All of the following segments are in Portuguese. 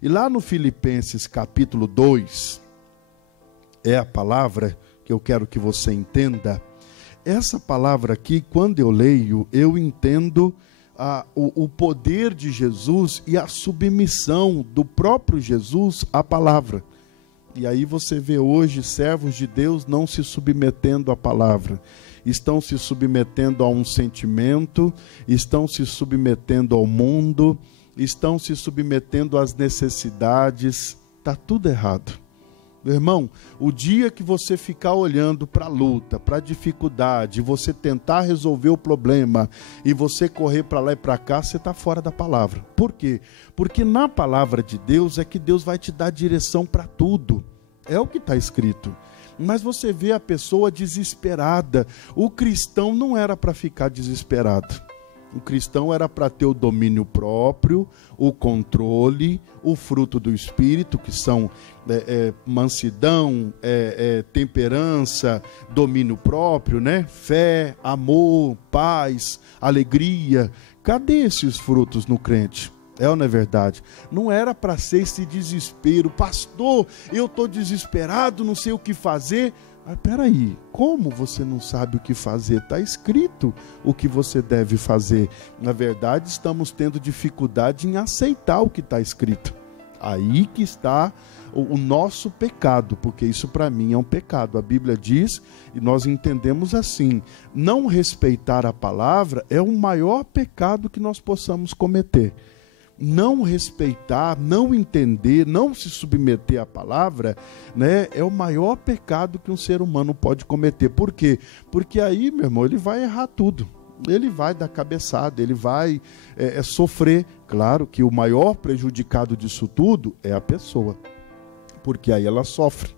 E lá no Filipenses capítulo 2, é a palavra que eu quero que você entenda. Essa palavra aqui, quando eu leio, eu entendo o poder de Jesus e a submissão do próprio Jesus à palavra. E aí você vê hoje servos de Deus não se submetendo à palavra, estão se submetendo a um sentimento, estão se submetendo ao mundo, estão se submetendo às necessidades. Está tudo errado. Meu irmão, o dia que você ficar olhando para a luta, para a dificuldade, você tentar resolver o problema e você correr para lá e para cá, você está fora da palavra. Por quê? Porque na palavra de Deus é que Deus vai te dar direção para tudo. É o que está escrito. Mas você vê a pessoa desesperada. O cristão não era para ficar desesperado. O cristão era para ter o domínio próprio, o controle, o fruto do Espírito, que são mansidão, temperança, domínio próprio, né? Fé, amor, paz, alegria. Cadê esses frutos no crente? É ou não é verdade? Não era para ser esse desespero. Pastor, eu estou desesperado, não sei o que fazer. Mas peraí, como você não sabe o que fazer? Está escrito o que você deve fazer. Na verdade, estamos tendo dificuldade em aceitar o que está escrito. Aí que está o nosso pecado, porque isso para mim é um pecado. A Bíblia diz, e nós entendemos assim, não respeitar a palavra é o maior pecado que nós possamos cometer. Não respeitar, não entender, não se submeter à palavra, né, é o maior pecado que um ser humano pode cometer. Por quê? Porque aí, meu irmão, ele vai errar tudo. Ele vai dar cabeçada, ele vai sofrer. Claro que o maior prejudicado disso tudo é a pessoa, porque aí ela sofre.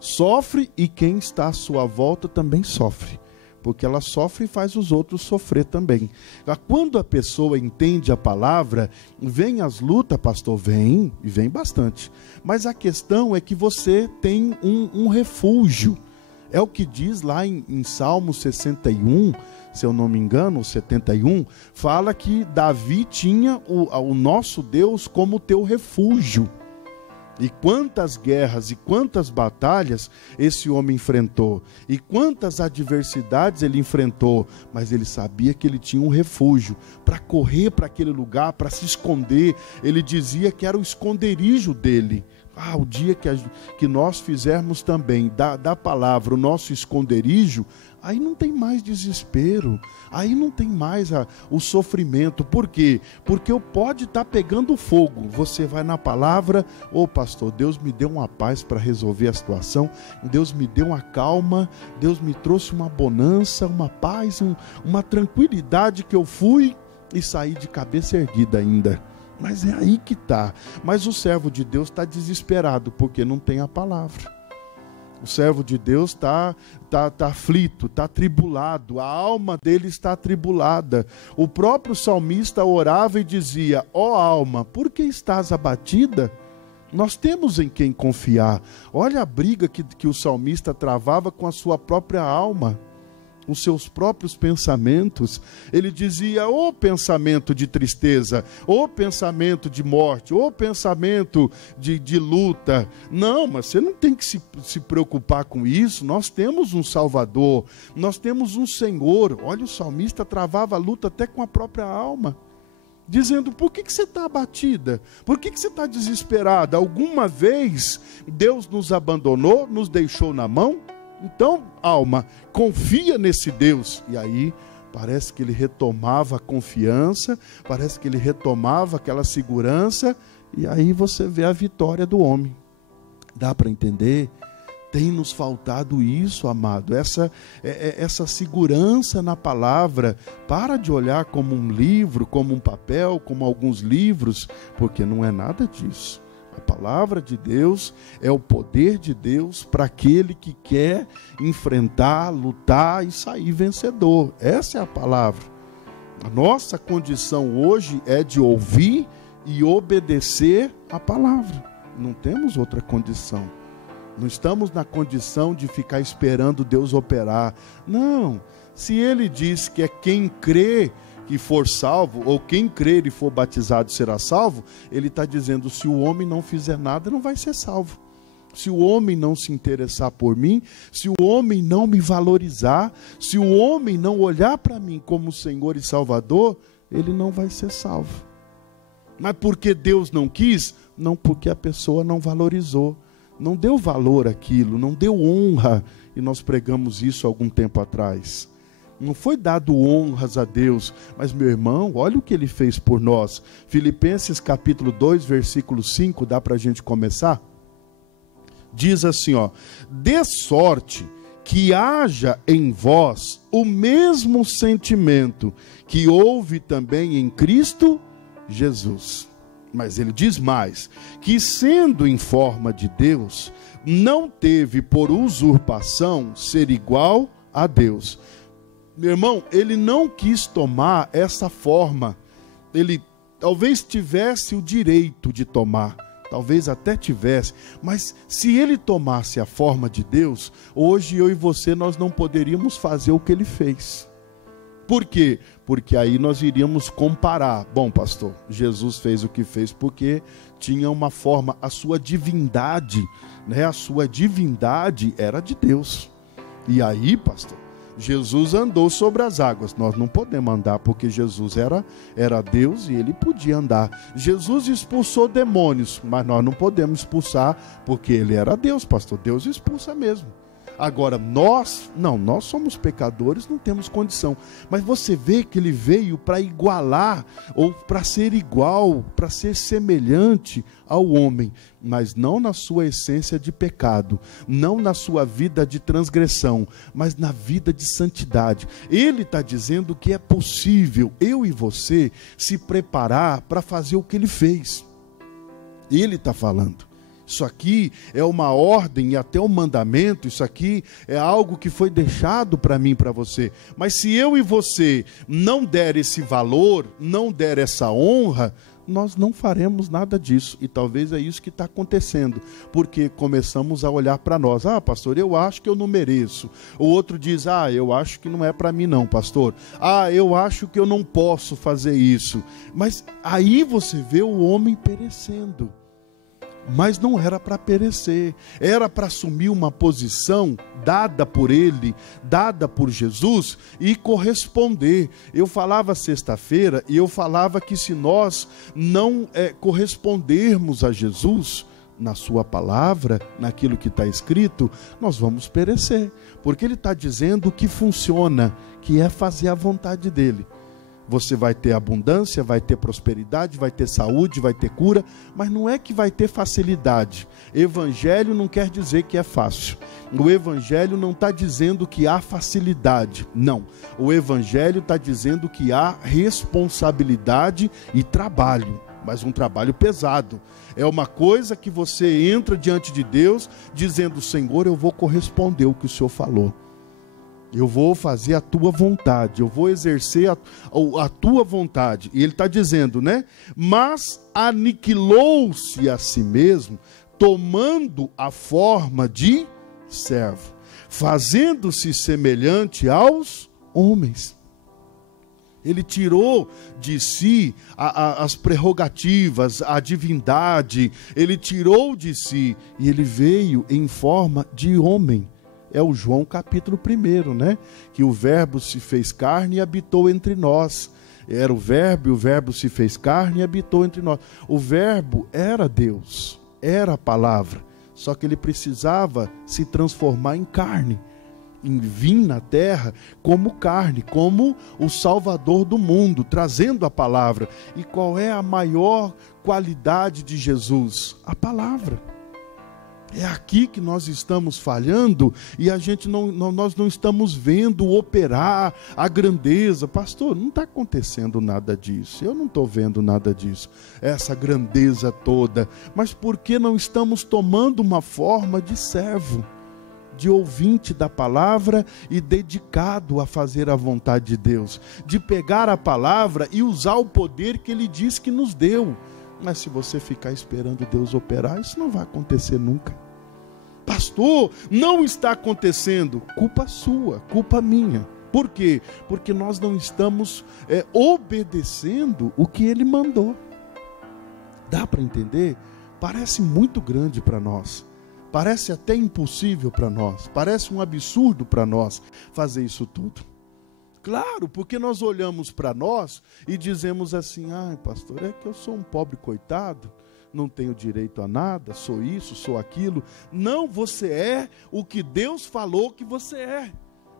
Sofre e quem está à sua volta também sofre. Porque ela sofre e faz os outros sofrer também. Quando a pessoa entende a palavra, vem as lutas, pastor, vem, e vem bastante. Mas a questão é que você tem um refúgio. É o que diz lá em Salmo 61, se eu não me engano, 71, fala que Davi tinha o nosso Deus como teu refúgio. E quantas guerras e quantas batalhas esse homem enfrentou, e quantas adversidades ele enfrentou, mas ele sabia que ele tinha um refúgio para correr para aquele lugar, para se esconder. Ele dizia que era o esconderijo dele. O dia que nós fizermos também da palavra o nosso esconderijo, aí não tem mais desespero, aí não tem mais o sofrimento. Por quê? Porque pode estar pegando fogo, você vai na palavra, pastor, Deus me deu uma paz para resolver a situação, Deus me deu uma calma, Deus me trouxe uma bonança, uma paz, uma tranquilidade, que eu fui e saí de cabeça erguida ainda. Mas é aí que está. Mas o servo de Deus está desesperado, porque não tem a palavra. O servo de Deus está aflito, está atribulado, a alma dele está atribulada. O próprio salmista orava e dizia: ó alma, por que estás abatida? Nós temos em quem confiar. Olha a briga que o salmista travava com a sua própria alma, os seus próprios pensamentos. Ele dizia: ô pensamento de tristeza, ô pensamento de morte, ô pensamento de luta. Não, mas você não tem que se preocupar com isso. Nós temos um Salvador, nós temos um Senhor. Olha, o salmista travava a luta até com a própria alma, dizendo: por que você está abatida? Por que você está desesperada? Alguma vez Deus nos abandonou, nos deixou na mão? Então, alma, confia nesse Deus. E aí, parece que ele retomava a confiança, parece que ele retomava aquela segurança, e aí você vê a vitória do homem. Dá para entender? Tem nos faltado isso, amado, essa segurança na palavra. Para de olhar como um livro, como um papel, como alguns livros, porque não é nada disso. A palavra de Deus é o poder de Deus para aquele que quer enfrentar, lutar e sair vencedor. Essa é a palavra. A nossa condição hoje é de ouvir e obedecer a palavra. Não temos outra condição. Não estamos na condição de ficar esperando Deus operar. Não. Se Ele diz que é quem crê que for salvo, ou quem crer e for batizado será salvo, ele está dizendo, se o homem não fizer nada, não vai ser salvo. Se o homem não se interessar por mim, se o homem não me valorizar, se o homem não olhar para mim como Senhor e Salvador, ele não vai ser salvo. Mas porque Deus não quis? Não, porque a pessoa não valorizou, não deu valor àquilo, não deu honra. E nós pregamos isso algum tempo atrás. Não foi dado honras a Deus, mas meu irmão, olha o que ele fez por nós. Filipenses capítulo 2, versículo 5, dá para a gente começar? Diz assim, ó: de sorte que haja em vós o mesmo sentimento que houve também em Cristo Jesus. Mas ele diz mais, que sendo em forma de Deus, não teve por usurpação ser igual a Deus. Meu irmão, ele não quis tomar essa forma. Ele talvez tivesse o direito de tomar, talvez até tivesse, mas se ele tomasse a forma de Deus, hoje eu e você nós não poderíamos fazer o que ele fez. Por quê? Porque aí nós iríamos comparar. Bom, pastor, Jesus fez o que fez porque tinha uma forma, a sua divindade, né? A sua divindade era de Deus. E aí, pastor, Jesus andou sobre as águas. Nós não podemos andar porque Jesus era Deus e ele podia andar. Jesus expulsou demônios, mas nós não podemos expulsar porque ele era Deus, pastor. Deus expulsa mesmo. Agora, nós somos pecadores, não temos condição. Mas você vê que ele veio para igualar, ou para ser igual, para ser semelhante ao homem, mas não na sua essência de pecado, não na sua vida de transgressão, mas na vida de santidade. Ele está dizendo que é possível eu e você se preparar para fazer o que ele fez. Ele está falando. Isso aqui é uma ordem e até um mandamento, isso aqui é algo que foi deixado para mim e para você. Mas se eu e você não der esse valor, não der essa honra, nós não faremos nada disso. E talvez é isso que está acontecendo, porque começamos a olhar para nós. Ah, pastor, eu acho que eu não mereço. O outro diz, eu acho que não é para mim não, pastor. Eu acho que eu não posso fazer isso. Mas aí você vê o homem perecendo. Mas não era para perecer, era para assumir uma posição dada por ele, dada por Jesus e corresponder. Eu falava sexta-feira e eu falava que se nós não correspondermos a Jesus na sua palavra, naquilo que está escrito, nós vamos perecer, porque ele está dizendo o que funciona, que é fazer a vontade dele. Você vai ter abundância, vai ter prosperidade, vai ter saúde, vai ter cura, mas não é que vai ter facilidade. Evangelho não quer dizer que é fácil. O Evangelho não está dizendo que há facilidade, não. O Evangelho está dizendo que há responsabilidade e trabalho, mas um trabalho pesado. É uma coisa que você entra diante de Deus dizendo, Senhor, eu vou corresponder ao que o Senhor falou. Eu vou fazer a tua vontade, eu vou exercer a tua vontade. E ele está dizendo, né? Mas aniquilou-se a si mesmo, tomando a forma de servo, fazendo-se semelhante aos homens. Ele tirou de si as prerrogativas, a divindade, ele tirou de si e ele veio em forma de homem. É o João capítulo 1, né? Que o verbo se fez carne e habitou entre nós. Era o verbo, e o verbo se fez carne e habitou entre nós. O verbo era Deus, era a palavra. Só que ele precisava se transformar em carne, em vir na terra como carne, como o Salvador do mundo, trazendo a palavra. E qual é a maior qualidade de Jesus? A palavra. É aqui que nós estamos falhando e nós não estamos vendo operar a grandeza. Pastor, não está acontecendo nada disso. Eu não estou vendo nada disso. Essa grandeza toda. Mas por que não estamos tomando uma forma de servo? De ouvinte da palavra e dedicado a fazer a vontade de Deus. De pegar a palavra e usar o poder que Ele diz que nos deu. Mas se você ficar esperando Deus operar, isso não vai acontecer nunca. Pastor, não está acontecendo. Culpa sua, culpa minha. Por quê? Porque nós não estamos obedecendo o que ele mandou. Dá para entender? Parece muito grande para nós. Parece até impossível para nós. Parece um absurdo para nós fazer isso tudo. Claro, porque nós olhamos para nós e dizemos assim: ai, pastor, é que eu sou um pobre coitado, não tenho direito a nada, sou isso, sou aquilo. Não, você é o que Deus falou que você é.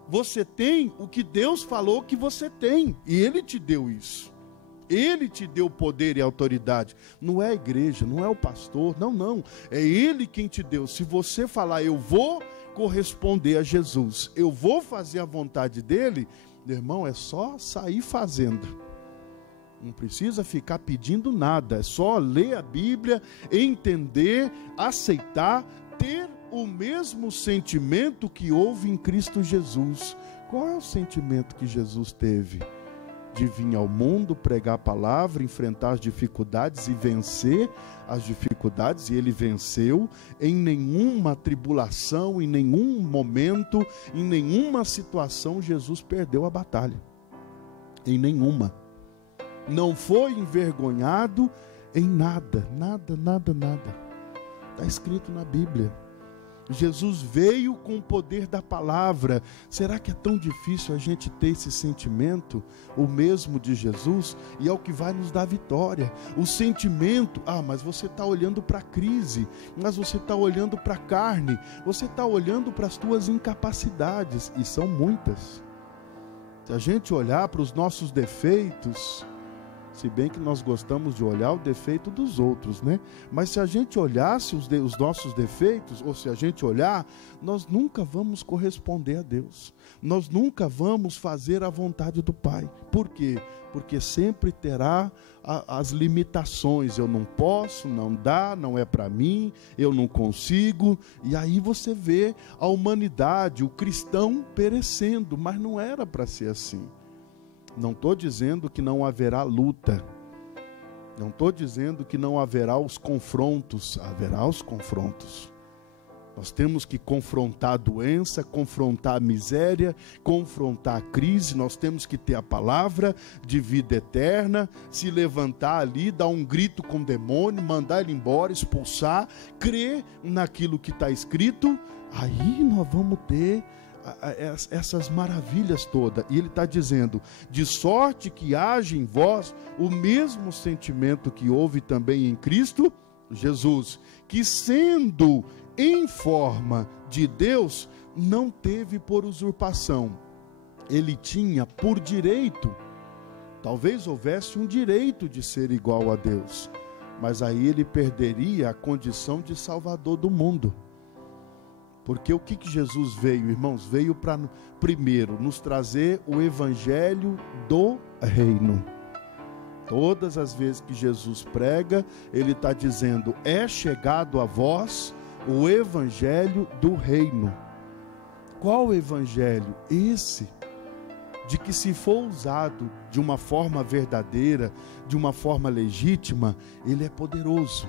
Você tem o que Deus falou que você tem. E Ele te deu isso. Ele te deu poder e autoridade. Não é a igreja, não é o pastor, não. É Ele quem te deu. Se você falar, eu vou corresponder a Jesus, eu vou fazer a vontade dEle, meu irmão, é só sair fazendo. Não precisa ficar pedindo nada. É só ler a Bíblia, entender, aceitar, ter o mesmo sentimento que houve em Cristo Jesus. Qual é o sentimento que Jesus teve? De vir ao mundo, pregar a palavra, enfrentar as dificuldades e vencer as dificuldades, e ele venceu. Em nenhuma tribulação, em nenhum momento, em nenhuma situação, Jesus perdeu a batalha. Em nenhuma. Não foi envergonhado em nada, nada. Está escrito na Bíblia. Jesus veio com o poder da palavra. Será que é tão difícil a gente ter esse sentimento, o mesmo de Jesus? E é o que vai nos dar vitória. O sentimento, mas você está olhando para a crise, mas você está olhando para a carne, você está olhando para as tuas incapacidades, e são muitas. Se a gente olhar para os nossos defeitos, se bem que nós gostamos de olhar o defeito dos outros, né? Mas se a gente olhasse os nossos defeitos, ou se a gente olhar, nós nunca vamos corresponder a Deus. Nós nunca vamos fazer a vontade do Pai. Por quê? Porque sempre terá as limitações. Eu não posso, não dá, não é para mim, eu não consigo. E aí você vê a humanidade, o cristão perecendo, mas não era para ser assim. Não estou dizendo que não haverá luta. Não estou dizendo que não haverá os confrontos. Haverá os confrontos. Nós temos que confrontar a doença, confrontar a miséria, confrontar a crise. Nós temos que ter a palavra de vida eterna, se levantar ali, dar um grito com o demônio, mandar ele embora, expulsar, crer naquilo que está escrito. Aí nós vamos ter essas maravilhas todas. E ele está dizendo: de sorte que haja em vós o mesmo sentimento que houve também em Cristo Jesus, que sendo em forma de Deus, não teve por usurpação. Ele tinha por direito, talvez houvesse um direito de ser igual a Deus, mas aí ele perderia a condição de Salvador do mundo. Porque o que Jesus veio, irmãos? Veio para, primeiro, nos trazer o evangelho do reino. Todas as vezes que Jesus prega, ele está dizendo: é chegado a vós o evangelho do reino. Qual evangelho? Esse, de que se for usado de uma forma verdadeira, de uma forma legítima, ele é poderoso.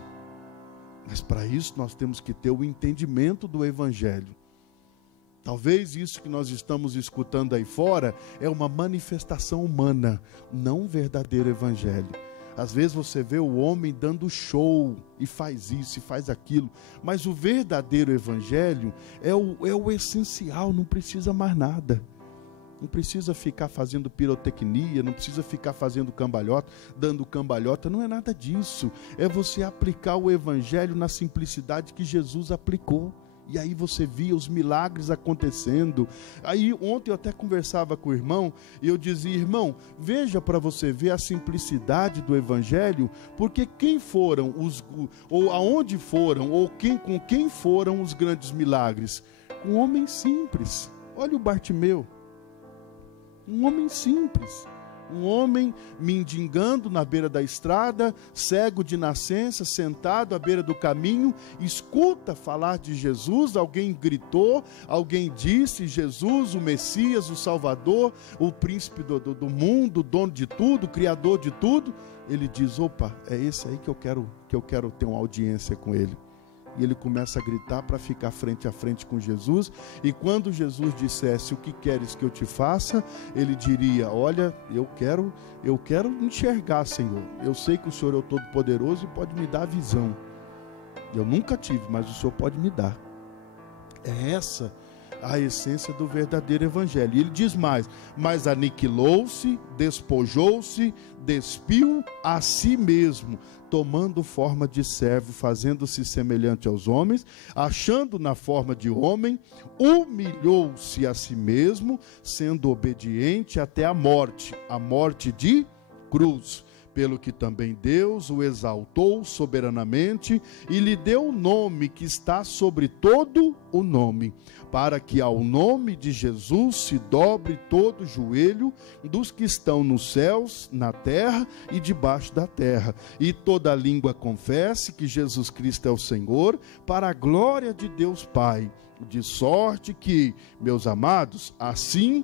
Mas para isso nós temos que ter o entendimento do evangelho. Talvez isso que nós estamos escutando aí fora é uma manifestação humana, não um verdadeiro evangelho. Às vezes você vê o homem dando show e faz isso e faz aquilo, mas o verdadeiro evangelho é o essencial, não precisa mais nada. Não precisa ficar fazendo pirotecnia, não precisa ficar fazendo cambalhota, dando cambalhota, não é nada disso. É você aplicar o evangelho na simplicidade que Jesus aplicou. E aí você via os milagres acontecendo. Aí ontem eu até conversava com o irmão e eu dizia: irmão, veja para você ver a simplicidade do evangelho, porque quem foram ou aonde foram, ou com quem foram os grandes milagres? Um homem simples. Olha o Bartimeu. Um homem simples, um homem mendigando na beira da estrada, cego de nascença, sentado à beira do caminho, escuta falar de Jesus. Alguém gritou, alguém disse: Jesus, o Messias, o Salvador, o príncipe do mundo, o dono de tudo, o criador de tudo. Ele diz: opa, é esse aí que eu quero ter uma audiência com ele. E ele começa a gritar para ficar frente a frente com Jesus. E quando Jesus dissesse: o que queres que eu te faça? Ele diria: olha, eu quero enxergar, Senhor. Eu sei que o Senhor é o Todo-Poderoso e pode me dar a visão. Eu nunca tive, mas o Senhor pode me dar. É essa a essência do verdadeiro evangelho. E ele diz mais: mas aniquilou-se, despojou-se, despiu a si mesmo, tomando forma de servo, fazendo-se semelhante aos homens, achando na forma de homem, humilhou-se a si mesmo, sendo obediente até a morte de cruz. Pelo que também Deus o exaltou soberanamente e lhe deu o nome que está sobre todo o nome, para que ao nome de Jesus se dobre todo o joelho dos que estão nos céus, na terra e debaixo da terra, e toda língua confesse que Jesus Cristo é o Senhor, para a glória de Deus Pai. De sorte que, meus amados, assim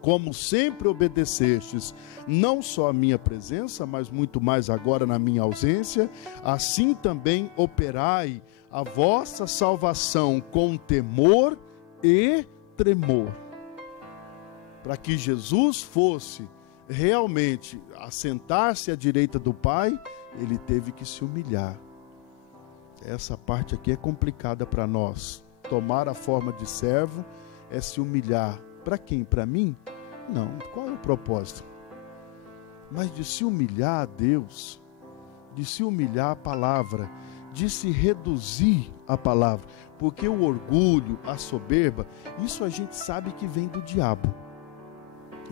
como sempre obedecestes, não só a minha presença, mas muito mais agora na minha ausência, assim também operai a vossa salvação com temor e tremor. Para que Jesus fosse realmente assentar-se à direita do Pai, ele teve que se humilhar. Essa parte aqui é complicada para nós. Tomar a forma de servo é se humilhar. Para quem? Para mim? Não. Qual é o propósito? Mas de se humilhar a Deus, de se humilhar a palavra, de se reduzir a palavra. Porque o orgulho, a soberba, isso a gente sabe que vem do diabo.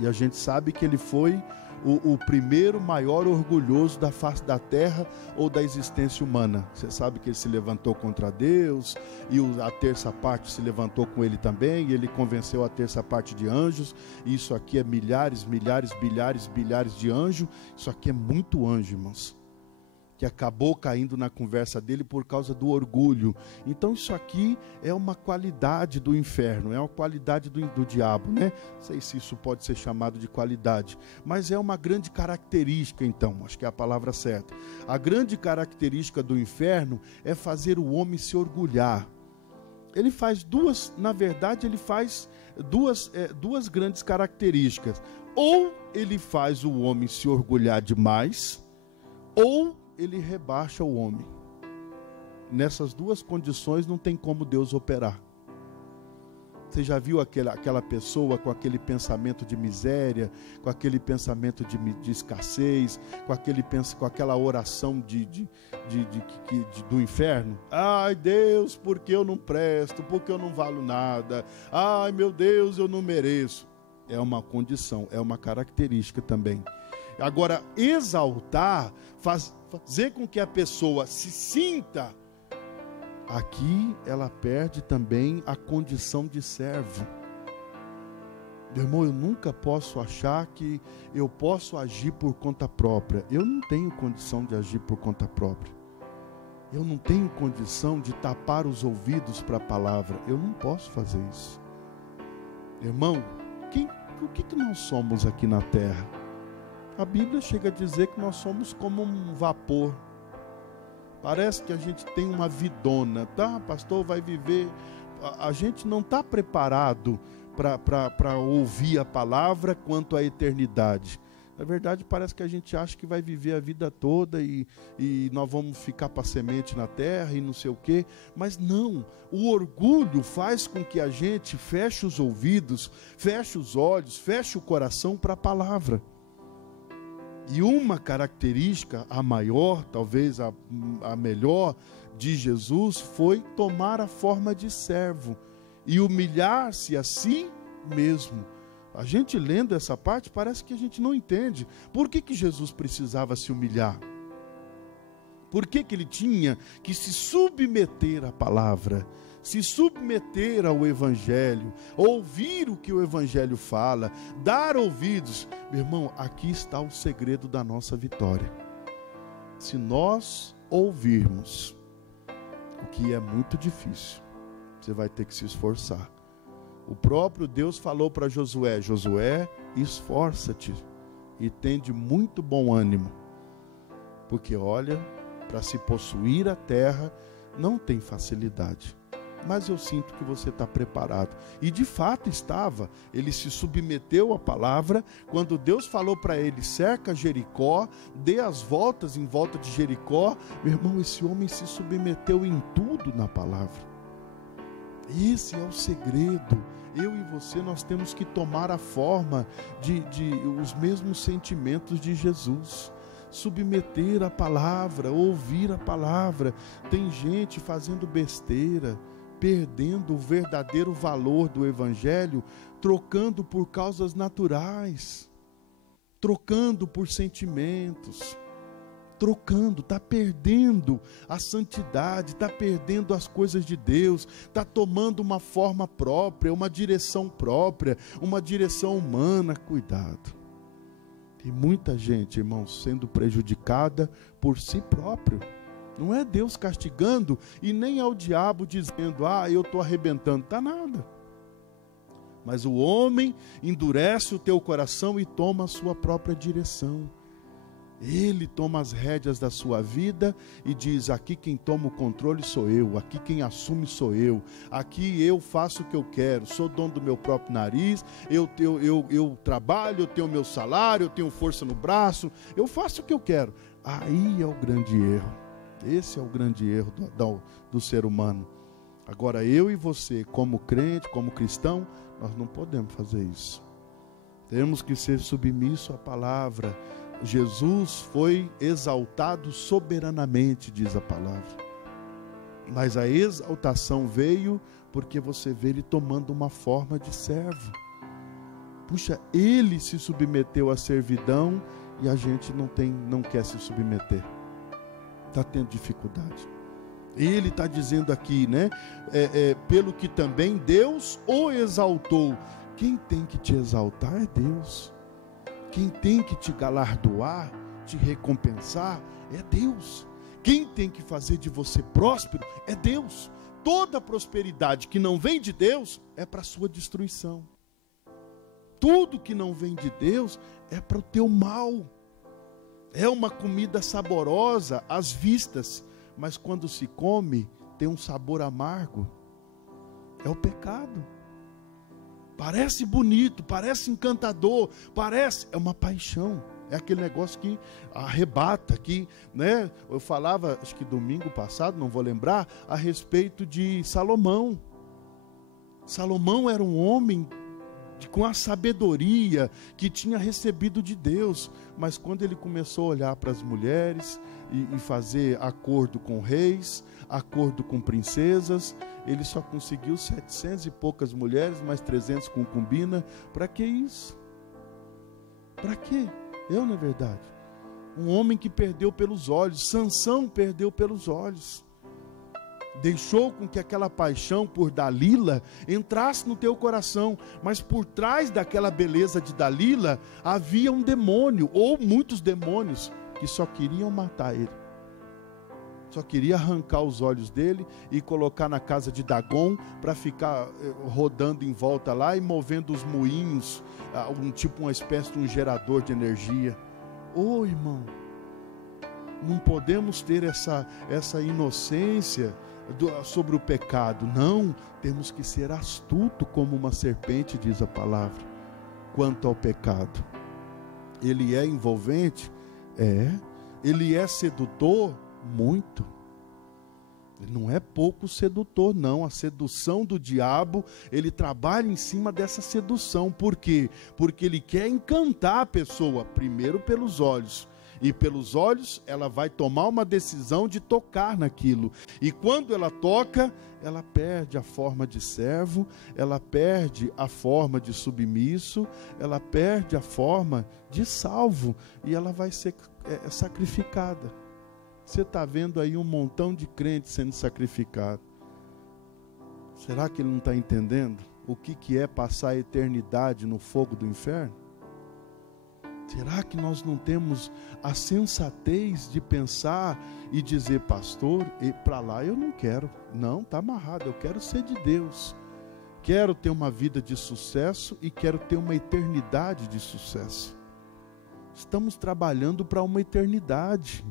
E a gente sabe que ele foi o primeiro maior orgulhoso da face da terra ou da existência humana. Você sabe que ele se levantou contra Deus, e a terça parte se levantou com ele também, e ele convenceu a terça parte de anjos. E isso aqui é milhares, milhares, bilhares, bilhares de anjos. Isso aqui é muito anjo, irmãos, que acabou caindo na conversa dele por causa do orgulho. Então isso aqui é uma qualidade do inferno, é uma qualidade do diabo, né? Não sei se isso pode ser chamado de qualidade, mas é uma grande característica, então, acho que é a palavra certa. A grande característica do inferno é fazer o homem se orgulhar. Ele faz duas grandes características. Ou ele faz o homem se orgulhar demais, ou ele rebaixa o homem. Nessas duas condições não tem como Deus operar. Você já viu aquela pessoa com aquele pensamento de miséria, com aquele pensamento de escassez, com aquela oração do inferno? Ai Deus, porque eu não presto, porque eu não valo nada. Ai meu Deus, eu não mereço. É uma condição, é uma característica também. Agora, exaltar, fazer com que a pessoa se sinta, aqui ela perde também a condição de servo. Meu irmão, eu nunca posso achar que eu posso agir por conta própria. Eu não tenho condição de agir por conta própria. Eu não tenho condição de tapar os ouvidos para a palavra. Eu não posso fazer isso. Irmão, o que nós somos aqui na terra? A Bíblia chega a dizer que nós somos como um vapor. Parece que a gente tem uma vidona, tá? Pastor, vai viver. A gente não está preparado para ouvir a palavra quanto à eternidade. Na verdade, parece que a gente acha que vai viver a vida toda e nós vamos ficar para semente na terra e não sei o quê. Mas não, o orgulho faz com que a gente feche os ouvidos, feche os olhos, feche o coração para a palavra. E uma característica, a maior, talvez a melhor, de Jesus foi tomar a forma de servo e humilhar-se a si mesmo. A gente lendo essa parte parece que a gente não entende. Por que Jesus precisava se humilhar? Por que ele tinha que se submeter à palavra? Se submeter ao Evangelho, ouvir o que o Evangelho fala, dar ouvidos. Meu irmão, aqui está o segredo da nossa vitória. Se nós ouvirmos, o que é muito difícil, você vai ter que se esforçar. O próprio Deus falou para Josué: Josué, esforça-te e tem de muito bom ânimo, porque olha, para se possuir a terra, não tem facilidade. Mas eu sinto que você está preparado. E de fato estava. Ele se submeteu à palavra. Quando Deus falou para ele, cerca Jericó, dê as voltas em volta de Jericó. Meu irmão, esse homem se submeteu em tudo na palavra. Esse é o segredo. Eu e você, nós temos que tomar a forma de os mesmos sentimentos de Jesus. Submeter a palavra, ouvir a palavra. Tem gente fazendo besteira, perdendo o verdadeiro valor do evangelho, trocando por causas naturais, trocando por sentimentos, está perdendo a santidade, está perdendo as coisas de Deus, está tomando uma forma própria, uma direção própria, uma direção humana. Cuidado. Tem muita gente, irmãos, sendo prejudicada por si próprio. Não é Deus castigando e nem é o diabo dizendo, eu estou arrebentando. Está nada. Mas o homem endurece o teu coração e toma a sua própria direção. Ele toma as rédeas da sua vida e diz, aqui quem toma o controle sou eu, aqui quem assume sou eu, aqui eu faço o que eu quero, sou dono do meu próprio nariz, eu trabalho, eu tenho meu salário, eu tenho força no braço, eu faço o que eu quero. Aí é o grande erro. Esse é o grande erro do ser humano. Agora eu e você, como crente, como cristão, nós não podemos fazer isso. Temos que ser submissos à palavra. Jesus foi exaltado soberanamente, diz a palavra. Mas a exaltação veio porque você vê ele tomando uma forma de servo. Puxa, ele se submeteu à servidão e a gente não quer se submeter. Está tendo dificuldade. Ele está dizendo aqui, né? Pelo que também Deus o exaltou. Quem tem que te exaltar é Deus. Quem tem que te galardoar, te recompensar, é Deus. Quem tem que fazer de você próspero é Deus. Toda prosperidade que não vem de Deus é para a sua destruição. Tudo que não vem de Deus é para o teu mal. É uma comida saborosa às vistas, mas quando se come, tem um sabor amargo. É o pecado. Parece bonito, parece encantador, é uma paixão. É aquele negócio que arrebata, né? Eu falava, acho que domingo passado, não vou lembrar, a respeito de Salomão. Salomão era um homem com a sabedoria que tinha recebido de Deus, mas quando ele começou a olhar para as mulheres e fazer acordo com reis, acordo com princesas, ele só conseguiu 700 e poucas mulheres, mais 300 concubinas. Para que isso? Para quê? Não é verdade? Um homem que perdeu pelos olhos. Sansão perdeu pelos olhos. Deixou com que aquela paixão por Dalila entrasse no teu coração, mas por trás daquela beleza de Dalila havia um demônio, ou muitos demônios, que só queriam matar ele. Só queria arrancar os olhos dele e colocar na casa de Dagon para ficar rodando em volta lá e movendo os moinhos, uma espécie de um gerador de energia. Irmão, não podemos ter essa inocência sobre o pecado. Não, temos que ser astuto como uma serpente, diz a palavra. Quanto ao pecado, ele é envolvente? Ele é sedutor? Muito. Ele não é pouco sedutor, não. A sedução do diabo, ele trabalha em cima dessa sedução. Por quê? Porque ele quer encantar a pessoa, primeiro pelos olhos. E pelos olhos, ela vai tomar uma decisão de tocar naquilo. E quando ela toca, ela perde a forma de servo, ela perde a forma de submisso, ela perde a forma de salvo. E ela vai ser sacrificada. Você está vendo aí um montão de crentes sendo sacrificados. Será que ele não está entendendo o que é passar a eternidade no fogo do inferno? Será que nós não temos a sensatez de pensar e dizer, pastor, para lá eu não quero. Não, está amarrado, eu quero ser de Deus. Quero ter uma vida de sucesso e quero ter uma eternidade de sucesso. Estamos trabalhando para uma eternidade.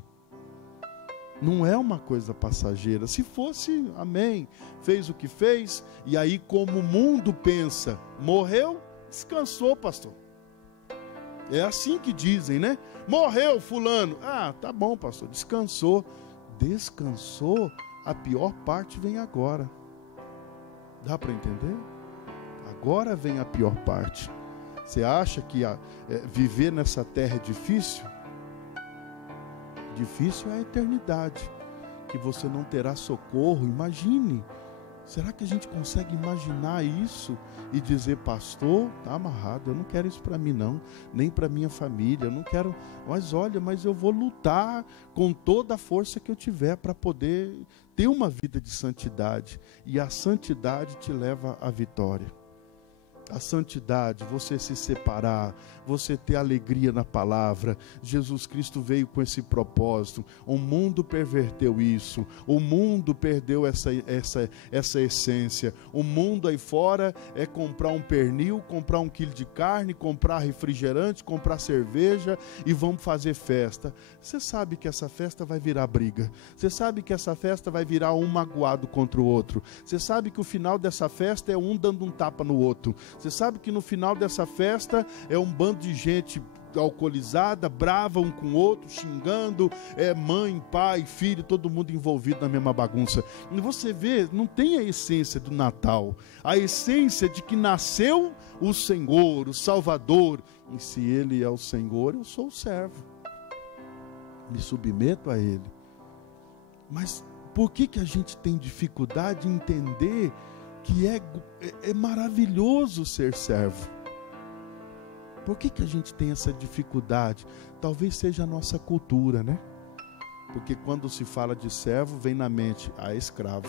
Não é uma coisa passageira. Se fosse, amém, fez o que fez, e aí como o mundo pensa, morreu, descansou, pastor. É assim que dizem, né? Morreu fulano. Ah, tá bom, pastor, descansou. Descansou, a pior parte vem agora. Dá para entender? Agora vem a pior parte. Você acha que viver nessa terra é difícil? Difícil é a eternidade, que você não terá socorro. Imagine, será que a gente consegue imaginar isso e dizer, pastor, está amarrado, eu não quero isso para mim não, nem para minha família, eu não quero, mas olha, mas eu vou lutar com toda a força que eu tiver para poder ter uma vida de santidade, e a santidade te leva à vitória. A santidade, você se separar, você ter alegria na palavra. Jesus Cristo veio com esse propósito. O mundo perverteu isso. O mundo perdeu essa essência. O mundo aí fora é comprar um pernil, comprar 1 quilo de carne, comprar refrigerante, comprar cerveja e vamos fazer festa. Você sabe que essa festa vai virar briga. Você sabe que essa festa vai virar um magoado contra o outro. Você sabe que o final dessa festa é um dando um tapa no outro. Você sabe que no final dessa festa é um bando de gente alcoolizada, brava um com o outro, xingando, mãe, pai, filho, todo mundo envolvido na mesma bagunça. E você vê, não tem a essência do Natal, a essência de que nasceu o Senhor, o Salvador, e se Ele é o Senhor, eu sou o servo, me submeto a Ele. Mas por que a gente tem dificuldade em entender que é maravilhoso ser servo? Por que a gente tem essa dificuldade? Talvez seja a nossa cultura, né? Porque quando se fala de servo, vem na mente, escravo.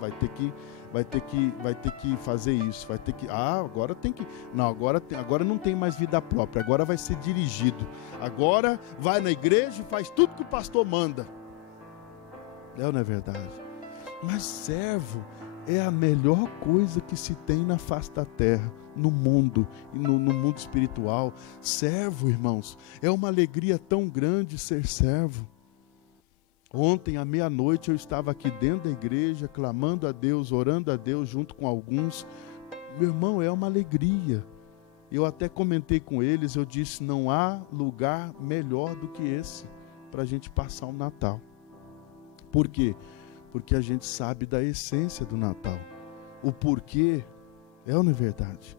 Vai ter que fazer isso, vai ter que, agora tem que, não, agora não tem mais vida própria, agora vai ser dirigido. Agora vai na igreja e faz tudo que o pastor manda. Não é verdade? Mas servo é a melhor coisa que se tem na face da terra, no mundo e no mundo espiritual. Servo, irmãos, é uma alegria tão grande ser servo. Ontem à meia-noite eu estava aqui dentro da igreja, clamando a Deus, orando a Deus junto com alguns. Meu irmão, é uma alegria. Eu até comentei com eles, eu disse, não há lugar melhor do que esse para a gente passar o Natal. Por quê? Porque a gente sabe da essência do Natal. O porquê, não é verdade?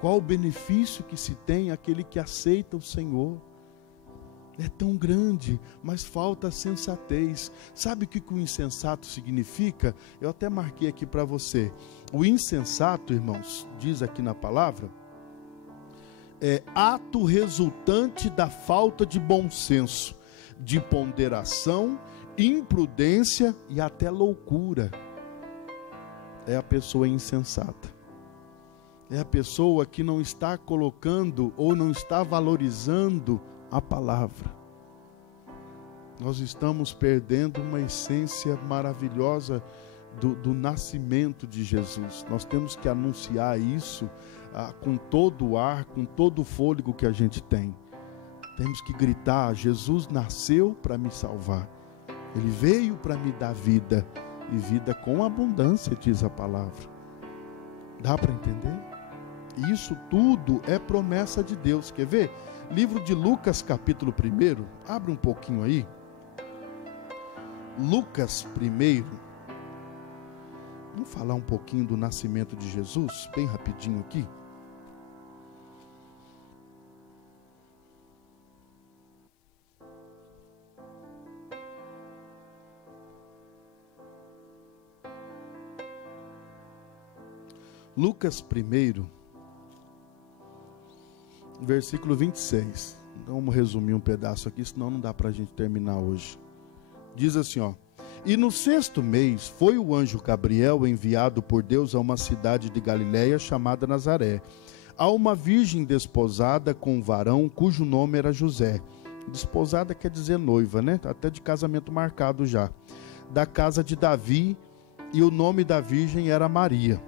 Qual o benefício que se tem àquele que aceita o Senhor? É tão grande, mas falta sensatez. Sabe o que o insensato significa? Eu até marquei aqui para você. O insensato, irmãos, diz aqui na palavra, é ato resultante da falta de bom senso, de ponderação, imprudência e até loucura. É a pessoa insensata. É a pessoa que não está colocando ou não está valorizando a palavra. Nós estamos perdendo uma essência maravilhosa do nascimento de Jesus. Nós temos que anunciar isso com todo o ar, com todo o fôlego que a gente tem. Temos que gritar, Jesus nasceu para me salvar. Ele veio para me dar vida, e vida com abundância, diz a palavra. Dá para entender? Isso tudo é promessa de Deus. Quer ver? Livro de Lucas, capítulo 1. Abre um pouquinho aí. Lucas 1. Vamos falar um pouquinho do nascimento de Jesus, bem rapidinho aqui. Lucas 1, versículo 26. Então, vamos resumir um pedaço aqui, senão não dá para a gente terminar hoje. Diz assim, E no 6º mês foi o anjo Gabriel enviado por Deus a uma cidade de Galiléia chamada Nazaré, a uma virgem desposada com um varão cujo nome era José. Desposada quer dizer noiva, né? Até de casamento marcado já. Da casa de Davi, e o nome da virgem era Maria.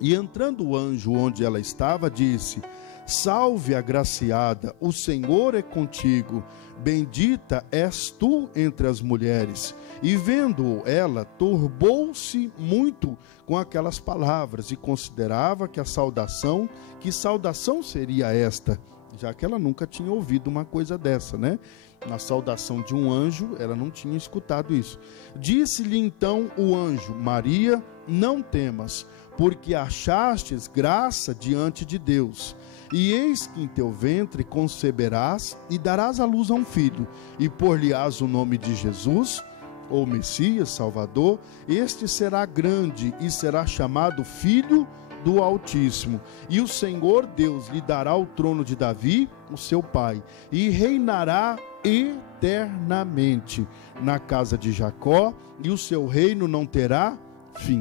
E entrando o anjo onde ela estava, disse, Salve, agraciada, o Senhor é contigo, bendita és tu entre as mulheres. E vendo ela, turbou-se muito com aquelas palavras e considerava que saudação seria esta, já que ela nunca tinha ouvido uma coisa dessa, né? Na saudação de um anjo, ela não tinha escutado isso. Disse-lhe então o anjo: Maria, não temas, porque achastes graça diante de Deus. E eis que em teu ventre conceberás e darás à luz a um filho, e por-lhe-ás o nome de Jesus, ou Messias, Salvador. Este será grande e será chamado Filho do Altíssimo. E o Senhor Deus lhe dará o trono de Davi, o seu pai, e reinará eternamente na casa de Jacó, e o seu reino não terá fim.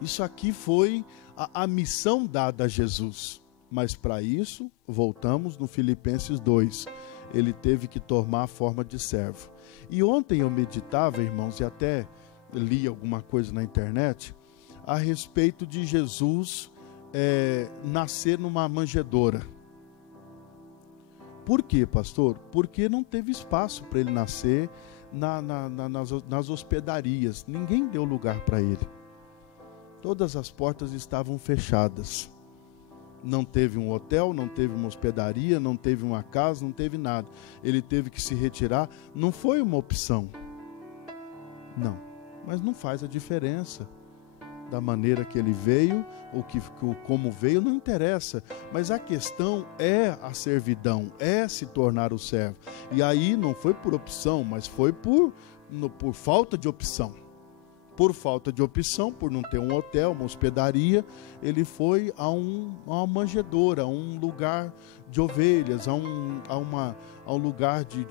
Isso aqui foi a missão dada a Jesus. Mas para isso, voltamos no Filipenses 2. Ele teve que tomar a forma de servo. E ontem eu meditava, irmãos, e até li alguma coisa na internet, a respeito de Jesus nascer numa manjedoura. Por quê, pastor? Porque não teve espaço para ele nascer nas hospedarias. Ninguém deu lugar para ele. Todas as portas estavam fechadas. Não teve um hotel, não teve uma hospedaria, não teve uma casa, não teve nada. Ele teve que se retirar. Não foi uma opção. Não. Mas não faz a diferença. Da maneira que ele veio, ou como veio, não interessa. Mas a questão é a servidão, é se tornar o servo. E aí não foi por opção, mas foi por falta de opção. Por falta de opção, por não ter um hotel, uma hospedaria, ele foi a uma manjedoura, a um lugar de ovelhas, a um lugar de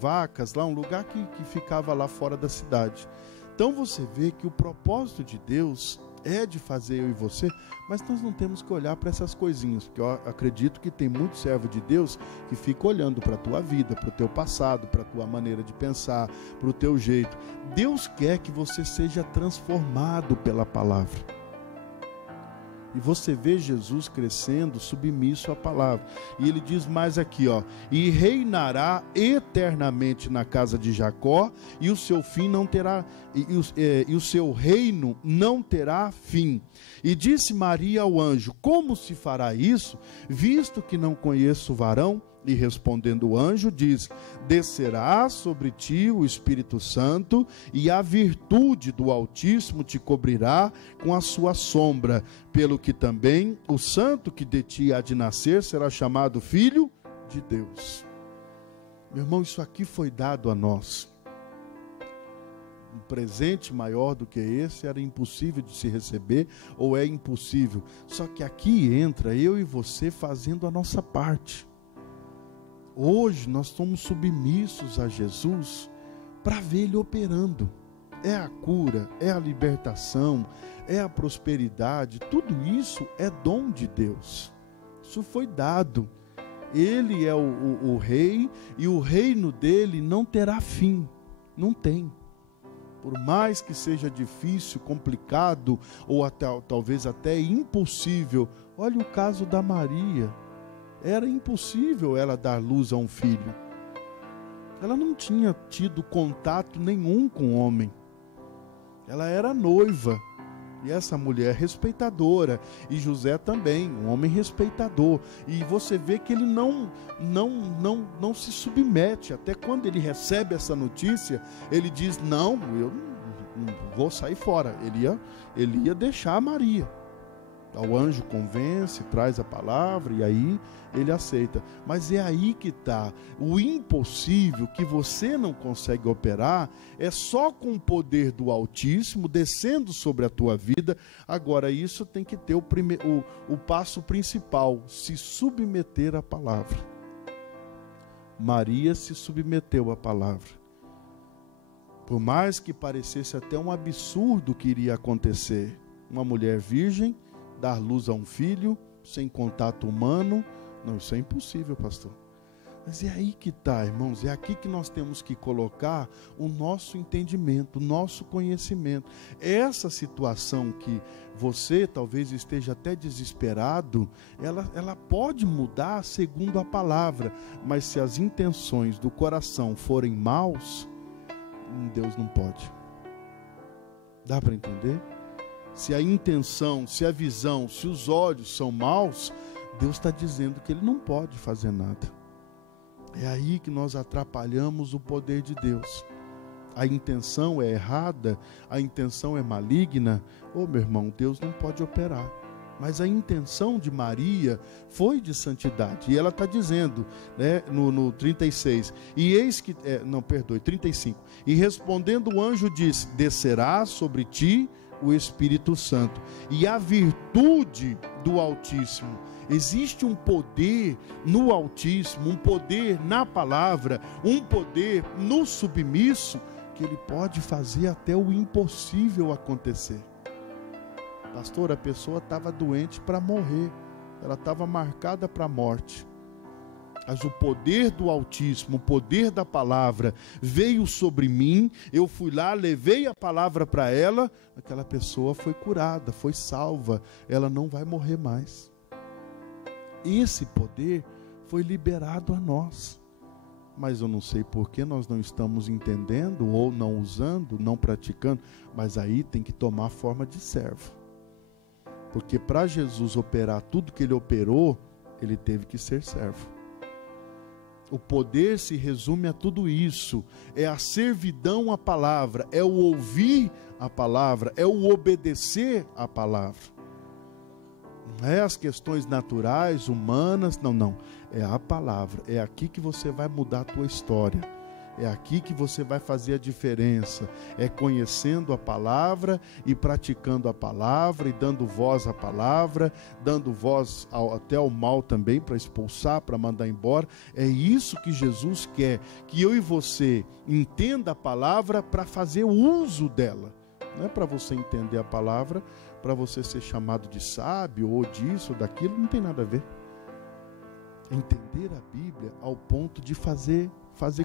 vacas, lá, um lugar que ficava lá fora da cidade. Então você vê que o propósito de Deus é de fazer eu e você, mas nós não temos que olhar para essas coisinhas, porque eu acredito que tem muito servo de Deus que fica olhando para a tua vida, para o teu passado, para a tua maneira de pensar, para o teu jeito. Deus quer que você seja transformado pela palavra. E você vê Jesus crescendo, submisso à palavra. E ele diz mais aqui, ó: e reinará eternamente na casa de Jacó, e o seu fim não terá, e o seu reino não terá fim. E disse Maria ao anjo: como se fará isso, visto que não conheço o varão? E respondendo o anjo, diz: descerá sobre ti o Espírito Santo, e a virtude do Altíssimo te cobrirá com a sua sombra, pelo que também o santo que de ti há de nascer será chamado Filho de Deus. Meu irmão, isso aqui foi dado a nós. Um presente maior do que esse era impossível de se receber, ou é impossível. Só que aqui entra eu e você fazendo a nossa parte. Hoje nós somos submissos a Jesus para ver Ele operando. É a cura, é a libertação, é a prosperidade. Tudo isso é dom de Deus. Isso foi dado. Ele é o rei, e o reino dele não terá fim. Não tem. Por mais que seja difícil, complicado, ou até, talvez até impossível. Olha o caso da Maria. Era impossível ela dar luz a um filho. Ela não tinha tido contato nenhum com o homem. Ela era noiva. E essa mulher respeitadora. E José também, um homem respeitador. E você vê que ele não se submete. Até quando ele recebe essa notícia, ele diz: não, eu não vou sair fora. Ele ia deixar Maria. O anjo convence, traz a palavra, e aí ele aceita. Mas é aí que está. O impossível que você não consegue operar é só com o poder do Altíssimo descendo sobre a tua vida. Agora, isso tem que ter o passo principal: se submeter à palavra. Maria se submeteu à palavra. Por mais que parecesse até um absurdo que iria acontecer, uma mulher virgem dar luz a um filho sem contato humano. Não, isso é impossível, pastor. Mas é aí que está, irmãos, é aqui que nós temos que colocar o nosso entendimento, o nosso conhecimento. Essa situação que você talvez esteja até desesperado, ela pode mudar segundo a palavra, mas se as intenções do coração forem maus, Deus não pode. Dá para entender? Se a intenção, se a visão, se os olhos são maus, Deus está dizendo que Ele não pode fazer nada. É aí que nós atrapalhamos o poder de Deus. A intenção é errada, a intenção é maligna. Ô meu irmão, Deus não pode operar. Mas a intenção de Maria foi de santidade. E ela está dizendo, né, no 36, e eis que, 35. E respondendo o anjo disse, descerá sobre ti o Espírito Santo, e a virtude do Altíssimo. Existe um poder no Altíssimo, um poder na palavra, um poder no submisso, que ele pode fazer até o impossível acontecer. Pastor, a pessoa estava doente para morrer, ela estava marcada para a morte. Mas o poder do Altíssimo, o poder da palavra veio sobre mim, eu fui lá, levei a palavra para ela, aquela pessoa foi curada, foi salva, ela não vai morrer mais. Esse poder foi liberado a nós. Mas eu não sei por que nós não estamos entendendo, ou não usando, não praticando, mas aí tem que tomar forma de servo. Porque para Jesus operar tudo que ele operou, ele teve que ser servo. O poder se resume a tudo isso. É a servidão à palavra, é o ouvir a palavra, é o obedecer à palavra. Não é as questões naturais, humanas, não. É a palavra. É aqui que você vai mudar a tua história. É aqui que você vai fazer a diferença. É conhecendo a palavra e praticando a palavra e dando voz à palavra, dando voz até ao mal também, para expulsar, para mandar embora. É isso que Jesus quer, que eu e você entenda a palavra para fazer uso dela. Não é para você entender a palavra, para você ser chamado de sábio ou disso ou daquilo, não tem nada a ver. Entender a Bíblia ao ponto de fazer